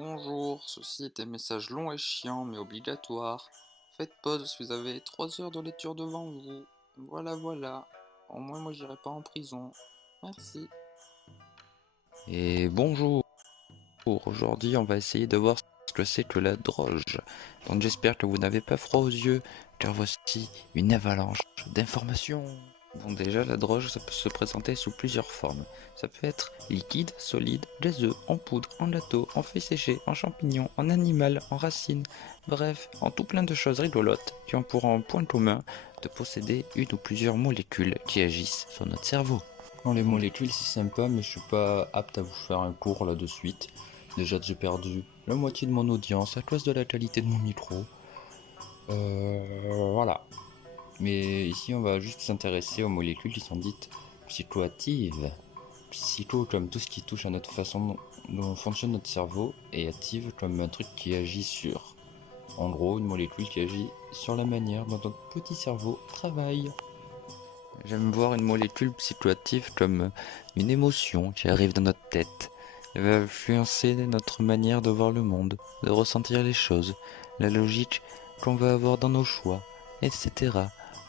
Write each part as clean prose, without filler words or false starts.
Bonjour, ceci est un message long et chiant mais obligatoire. Faites pause si vous avez 3 heures de lecture devant vous. Voilà, voilà. Au moins moi j'irai pas en prison. Merci. Et bonjour, aujourd'hui on va essayer de voir ce que c'est que la droge. Donc j'espère que vous n'avez pas froid aux yeux, car voici une avalanche d'informations. Bon déjà la droge ça peut se présenter sous plusieurs formes. Ça peut être liquide, solide, gazeux, en poudre, en gâteau, en feuilles séchées, en champignons, en animal, en racines, bref, en tout plein de choses rigolotes qui ont pour un point commun de posséder une ou plusieurs molécules qui agissent sur notre cerveau. Non, les molécules c'est sympa, mais je suis pas apte à vous faire un cours là de suite. Déjà j'ai perdu la moitié de mon audience à cause de la qualité de mon micro. Voilà. Mais ici on va juste s'intéresser aux molécules qui sont dites psychoactives. Psycho comme tout ce qui touche à notre façon dont fonctionne notre cerveau, et active comme un truc qui agit sur. En gros, une molécule qui agit sur la manière dont notre petit cerveau travaille. J'aime voir une molécule psychoactive comme une émotion qui arrive dans notre tête. Elle va influencer notre manière de voir le monde, de ressentir les choses, la logique qu'on va avoir dans nos choix, etc.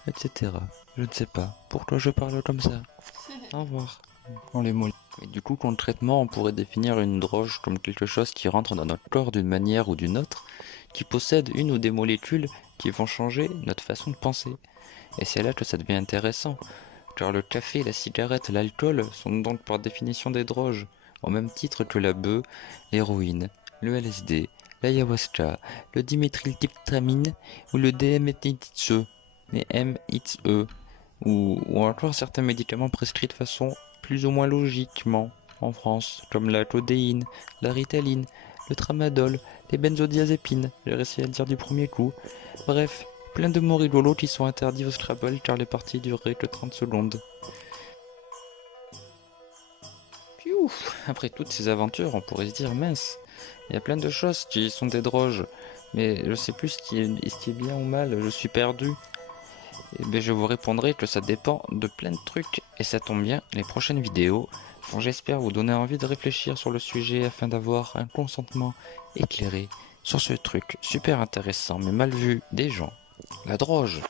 etc. Je ne sais pas pourquoi je parle comme ça. Au revoir. Quand les molécules Et du coup, concrètement, on pourrait définir une droge comme quelque chose qui rentre dans notre corps d'une manière ou d'une autre, qui possède une ou des molécules qui vont changer notre façon de penser. Et c'est là que ça devient intéressant, car le café, la cigarette, l'alcool sont donc par définition des droges, au même titre que la bœuf, l'héroïne, le LSD, l'ayahuasca, le diméthyltryptamine ou le DMTITSE, les MXE, ou encore certains médicaments prescrits de façon plus ou moins logiquement en France, comme la codéine, la ritaline, le tramadol, les benzodiazépines, j'ai réussi à le dire du premier coup. Bref, plein de mots rigolos qui sont interdits au Scrabble car les parties dureraient que 30 secondes. Piou. Après toutes ces aventures, on pourrait se dire mince, il y a plein de choses qui sont des droges, mais je sais plus ce qui est bien ou mal, je suis perdu. Et bien je vous répondrai que ça dépend de plein de trucs, et ça tombe bien, les prochaines vidéos vont j'espère vous donner envie de réfléchir sur le sujet afin d'avoir un consentement éclairé sur ce truc super intéressant mais mal vu des gens, la droge.